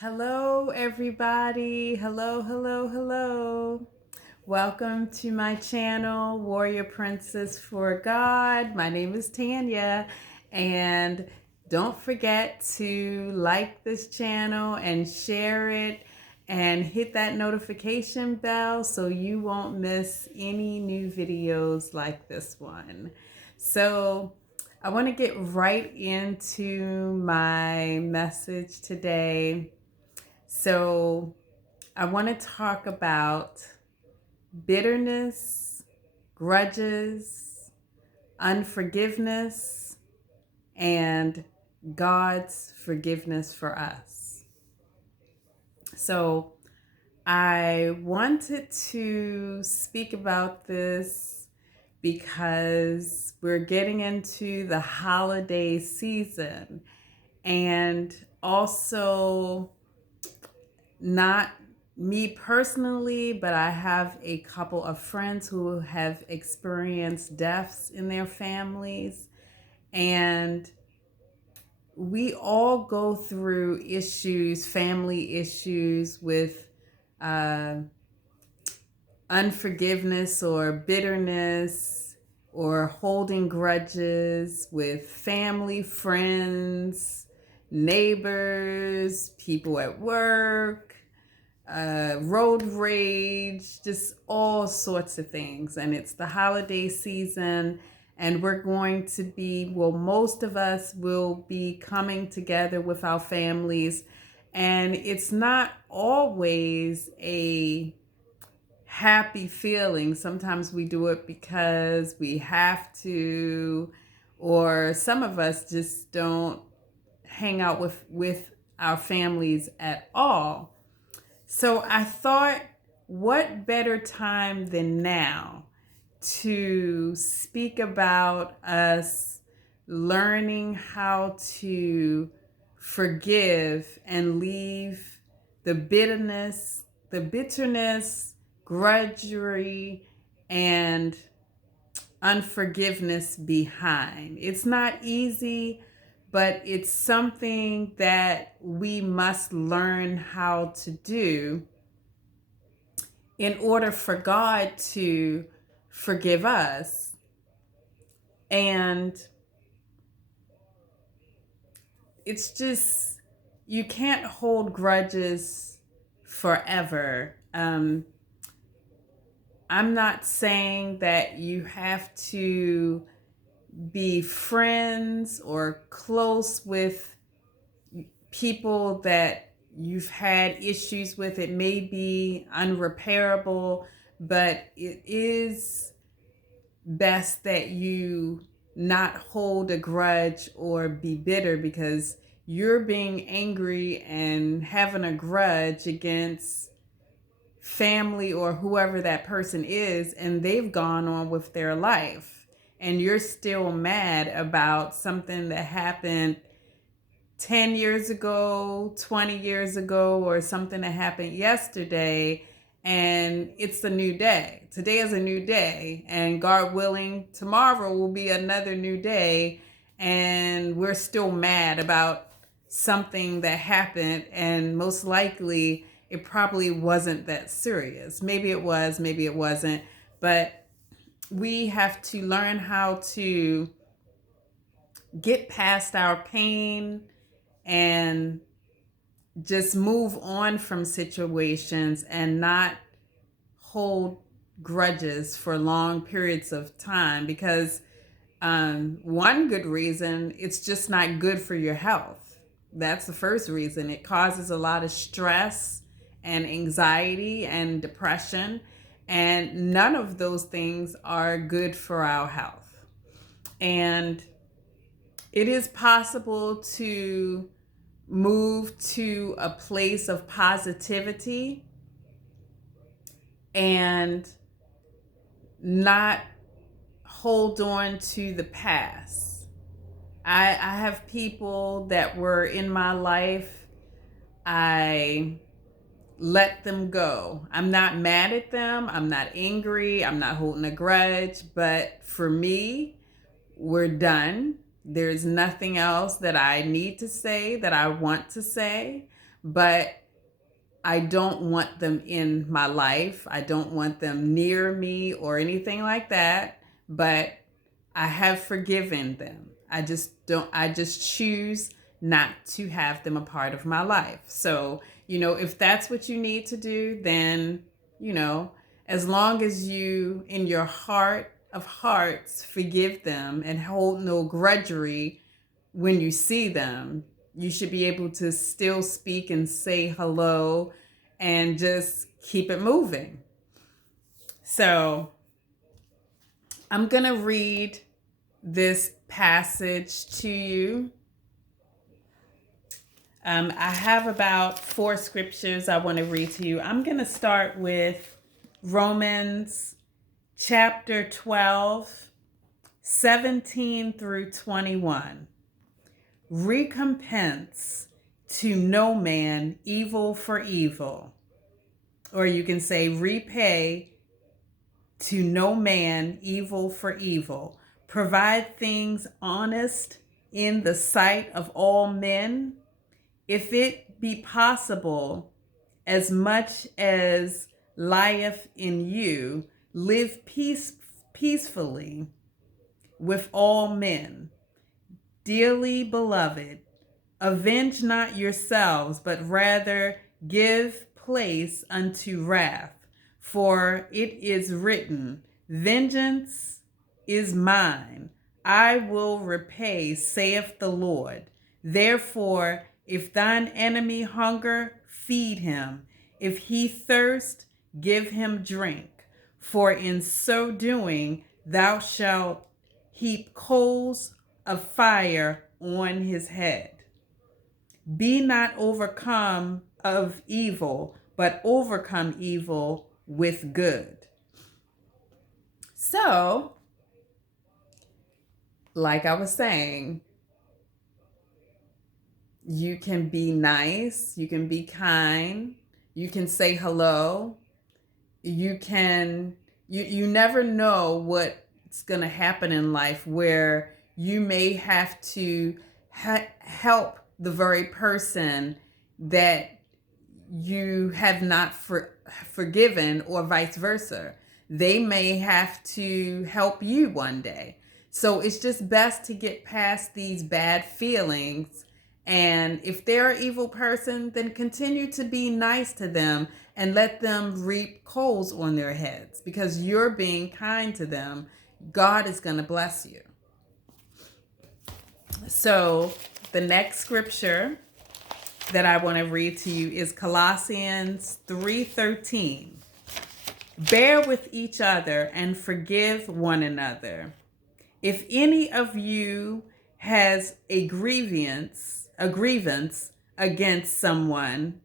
Hello, everybody. Hello. Welcome to my channel, Warrior Princess for God. My name is Tanya, and don't forget to like this channel and share it and hit that notification bell so you won't miss any new videos like this one. So, I want to get right into my message today. So, I want to talk about bitterness, grudges, unforgiveness, and God's forgiveness for us. So, I wanted to speak about this because we're getting into the holiday season, and also not me personally, but I have a couple of friends who have experienced deaths in their families. And we all go through issues, family issues with uh, unforgiveness or bitterness or holding grudges with family, friends, neighbors, people at work, road rage, just all sorts of things. And it's the holiday season, and we're going to be, well, most of us will be coming together with our families. And it's not always a happy feeling. Sometimes we do it because we have to, or some of us just don't hang out with our families at all. So I thought, what better time than now to speak about us learning how to forgive and leave the bitterness, grudgery, and unforgiveness behind. It's not easy, but it's something that we must learn how to do in order for God to forgive us. And it's just, you can't hold grudges forever. I'm not saying that you have to be friends or close with people that you've had issues with. It may be unrepairable, but it is best that you not hold a grudge or be bitter, because you're being angry and having a grudge against family or whoever that person is, and they've gone on with their life, and you're still mad about something that happened 10 years ago, 20 years ago, or something that happened yesterday. And it's a new day. Today is a new day, and God willing, tomorrow will be another new day, and we're still mad about something that happened, and most likely it probably wasn't that serious. Maybe it was, maybe it wasn't, but we have to learn how to get past our pain and just move on from situations and not hold grudges for long periods of time, because one good reason, it's just not good for your health. That's the first reason. It causes a lot of stress and anxiety and depression, and none of those things are good for our health. And it is possible to move to a place of positivity and not hold on to the past. I have people that were in my life. I let them go. I'm not mad at them. I'm not angry. I'm not holding a grudge. But for me, we're done. There's nothing else that I need to say, that I want to say. but I don't want them in my life. I don't want them near me or anything like that, but I have forgiven them. I just choose not to have them a part of my life. So, if that's what you need to do, then, as long as you, in your heart of hearts, forgive them and hold no grudgery when you see them, you should be able to still speak and say hello and just keep it moving. So I'm going to read this passage to you. I have about 4 scriptures I want to read to you. I'm going to start with Romans chapter 12, 17 through 21. Recompense to no man evil for evil. Or you can say repay to no man evil for evil. Provide things honest in the sight of all men. If it be possible, as much as lieth in you, live peacefully with all men. Dearly beloved, avenge not yourselves, but rather give place unto wrath. For it is written, vengeance is mine, I will repay, saith the Lord. Therefore, if thine enemy hunger, feed him. If he thirst, give him drink. For in so doing, thou shalt heap coals of fire on his head. Be not overcome of evil, but overcome evil with good. So, like I was saying, you can be nice, you can be kind, you can say hello, you never know what's going to happen in life where you may have to help the very person that you have not forgiven, or vice versa. They may have to help you one day. So it's just best to get past these bad feelings. And if they're an evil person, then continue to be nice to them and let them reap coals on their heads, because you're being kind to them. God is going to bless you. So the next scripture that I want to read to you is Colossians 3:13. Bear with each other and forgive one another. If any of you has a grievance against someone,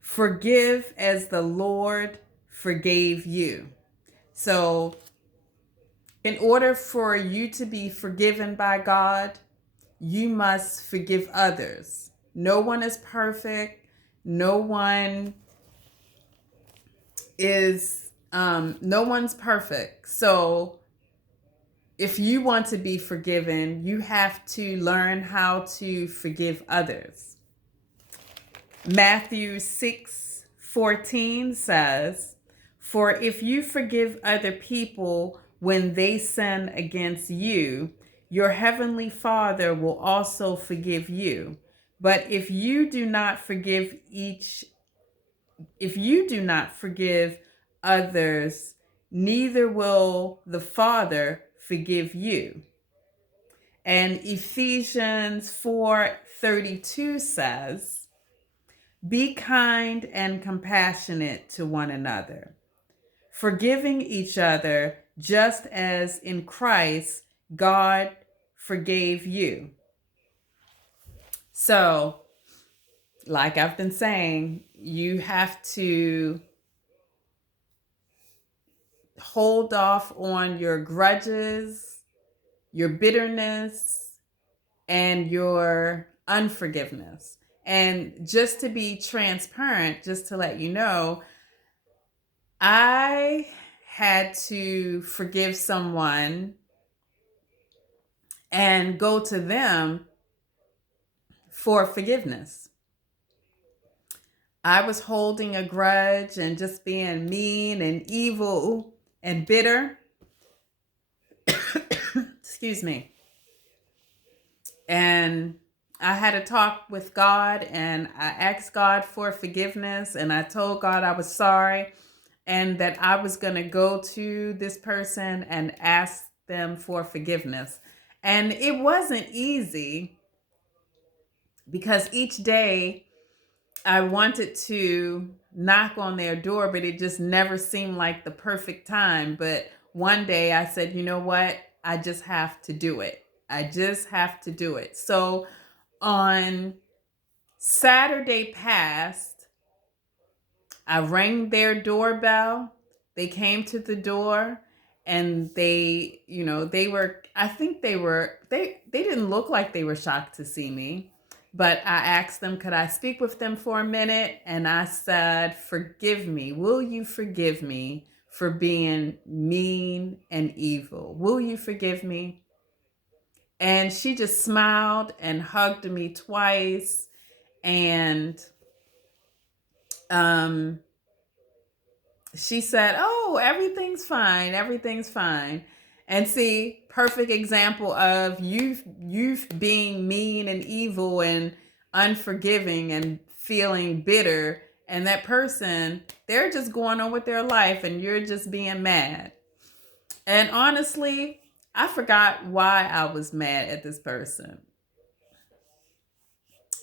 forgive as the Lord forgave you. So, in order for you to be forgiven by God, you must forgive others. No one is perfect. No one's perfect. So if you want to be forgiven, you have to learn how to forgive others. Matthew 6:14 says, for if you forgive other people when they sin against you, your heavenly Father will also forgive you. But if you do not forgive others, neither will the Father forgive you. And Ephesians 4:32 says, be kind and compassionate to one another, forgiving each other just as in Christ God forgave you. So, like I've been saying, you have to hold off on your grudges, your bitterness, and your unforgiveness. And just to be transparent, just to let you know, I had to forgive someone and go to them for forgiveness. I was holding a grudge and just being mean and evil and bitter. Excuse me. And I had a talk with God, and I asked God for forgiveness, and I told God I was sorry and that I was going to go to this person and ask them for forgiveness. And it wasn't easy because each day I wanted to knock on their door, but it just never seemed like the perfect time. But one day I said, you know what? I just have to do it. I just have to do it. So on Saturday past, I rang their doorbell. They came to the door and I think they didn't look like they were shocked to see me. But I asked them, could I speak with them for a minute? And I said, forgive me. Will you forgive me for being mean and evil? Will you forgive me? And she just smiled and hugged me twice. And she said, oh, everything's fine. Everything's fine. And see, perfect example of you being mean and evil and unforgiving and feeling bitter. And that person, they're just going on with their life and you're just being mad. And honestly, I forgot why I was mad at this person.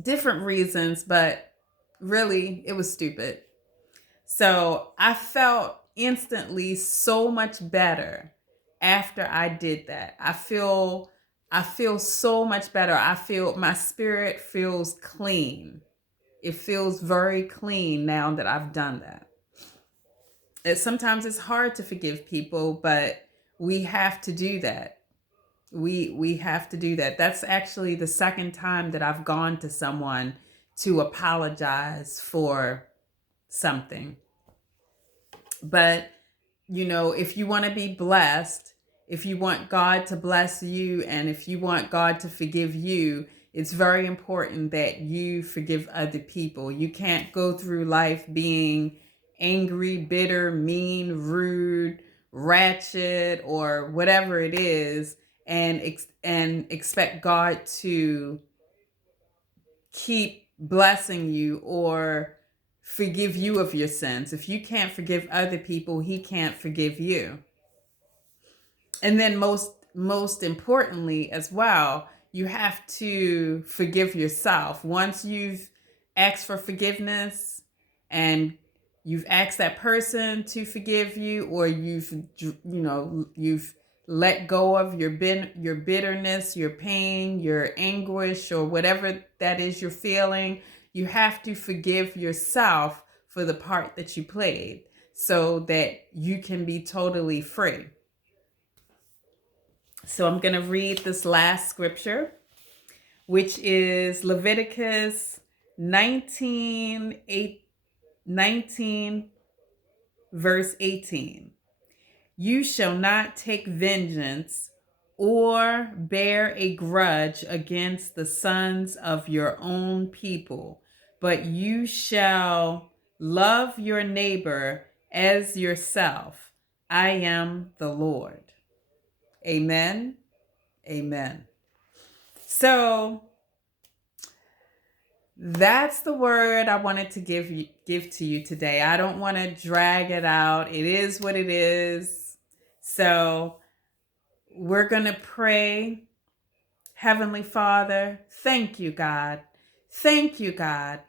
Different reasons, but really, it was stupid. So I felt instantly so much better after I did that. I feel so much better. I feel my spirit feels clean. It feels very clean now that I've done that. Sometimes it's hard to forgive people, but we have to do that. We have to do that. That's actually the second time that I've gone to someone to apologize for something. But, if you want to be blessed, if you want God to bless you, and if you want God to forgive you, it's very important that you forgive other people. You can't go through life being angry, bitter, mean, rude, ratchet, or whatever it is, and expect God to keep blessing you or forgive you of your sins. If you can't forgive other people, he can't forgive you. And then most importantly as well, you have to forgive yourself. Once you've asked for forgiveness and you've asked that person to forgive you, or you've let go of your bitterness, your pain, your anguish, or whatever that is you're feeling, you have to forgive yourself for the part that you played so that you can be totally free. So I'm going to read this last scripture, which is Levitcus 19, verse 18. You shall not take vengeance or bear a grudge against the sons of your own people, but you shall love your neighbor as yourself. I am the Lord. Amen. Amen. So that's the word I wanted to give to you today. I don't want to drag it out. It is what it is. So we're going to pray. Heavenly Father, thank you, God. Thank you, God.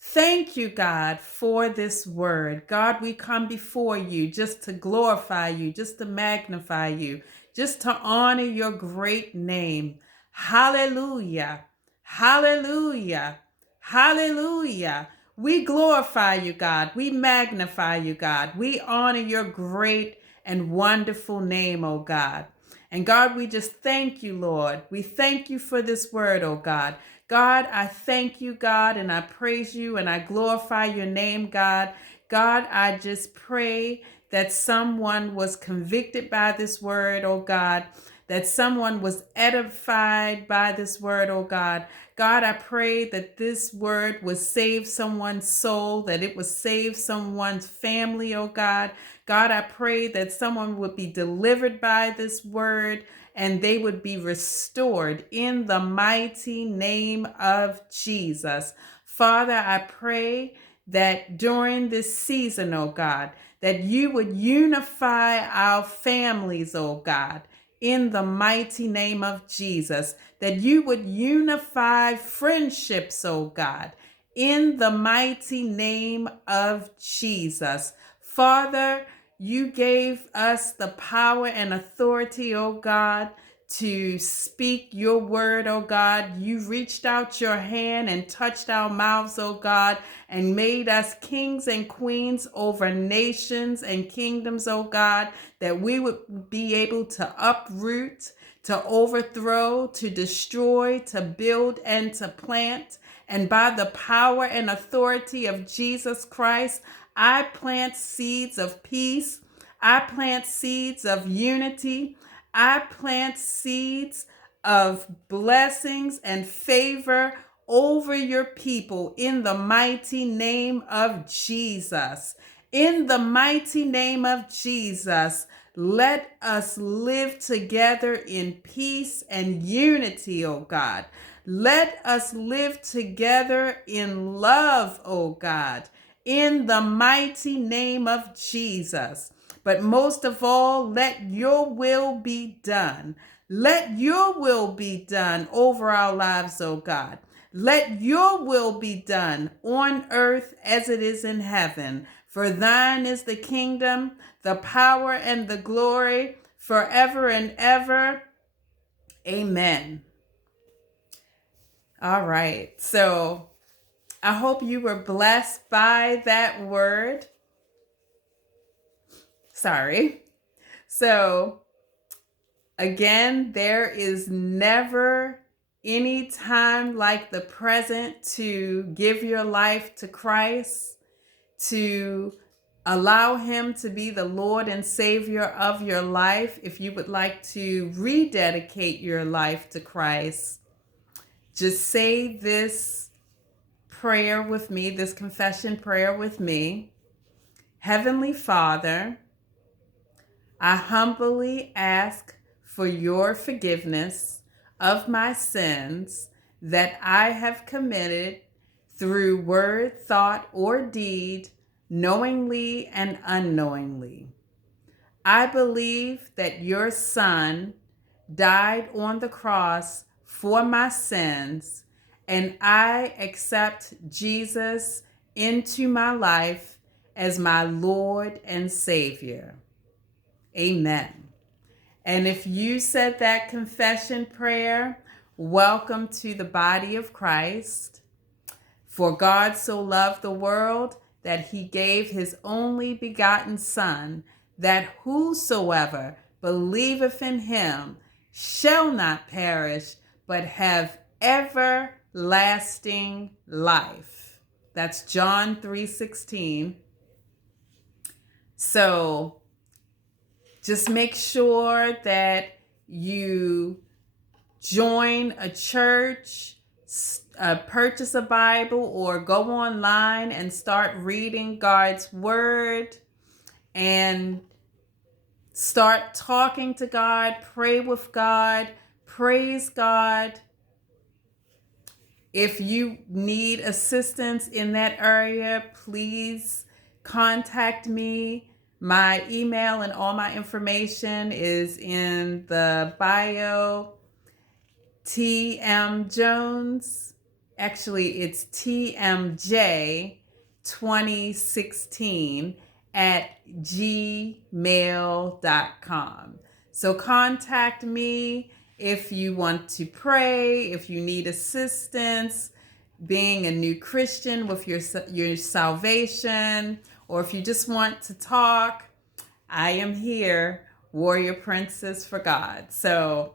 Thank you, God, for this word. God, we come before you just to glorify you, just to magnify you, just to honor your great name. Hallelujah. Hallelujah. Hallelujah. We glorify you, God. We magnify you, God. We honor your great and wonderful name, oh God. And God, we just thank you, Lord. We thank you for this word, oh God. God, I thank you, God, and I praise you and I glorify your name, God. God, I just pray that someone was convicted by this word, oh God, that someone was edified by this word, oh God. God, I pray that this word would save someone's soul, that it would save someone's family, oh God. God, I pray that someone would be delivered by this word and they would be restored in the mighty name of Jesus. Father, I pray that during this season, oh God, that you would unify our families, oh God, in the mighty name of Jesus, that you would unify friendships, oh God, in the mighty name of Jesus. Father, you gave us the power and authority, oh God, to speak your word, oh God. You reached out your hand and touched our mouths, oh God, and made us kings and queens over nations and kingdoms, oh God, that we would be able to uproot, to overthrow, to destroy, to build, and to plant. And by the power and authority of Jesus Christ, I plant seeds of peace. I plant seeds of unity. I plant seeds of blessings and favor over your people in the mighty name of Jesus. In the mighty name of Jesus, let us live together in peace and unity, oh God. Let us live together in love, oh God, in the mighty name of Jesus. But most of all, let your will be done. Let your will be done over our lives, oh God. Let your will be done on earth as it is in heaven. For thine is the kingdom, the power, and the glory forever and ever. Amen. All right. So I hope you were blessed by that word. Sorry. So again, there is never any time like the present to give your life to Christ, to allow him to be the Lord and Savior of your life. If you would like to rededicate your life to Christ, just say this prayer with me, this confession prayer with me. Heavenly Father, I humbly ask for your forgiveness of my sins that I have committed through word, thought, or deed, knowingly and unknowingly. I believe that your Son died on the cross for my sins, and I accept Jesus into my life as my Lord and Savior. Amen. And if you said that confession prayer, welcome to the body of Christ. For God so loved the world that he gave his only begotten Son, that whosoever believeth in him shall not perish, but have everlasting life. That's John 3:16. So just make sure that you join a church, purchase a Bible, or go online and start reading God's word and start talking to God, pray with God, praise God. If you need assistance in that area, please contact me. My email and all my information is in the bio. TM Jones. Actually, it's TMJ2016@gmail.com. So contact me if you want to pray, if you need assistance being a new Christian with your salvation, or if you just want to talk. I am here, Warrior Princess for God. So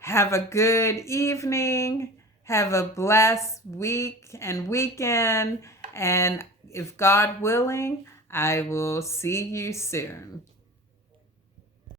have a good evening. Have a blessed week and weekend. And if God willing, I will see you soon.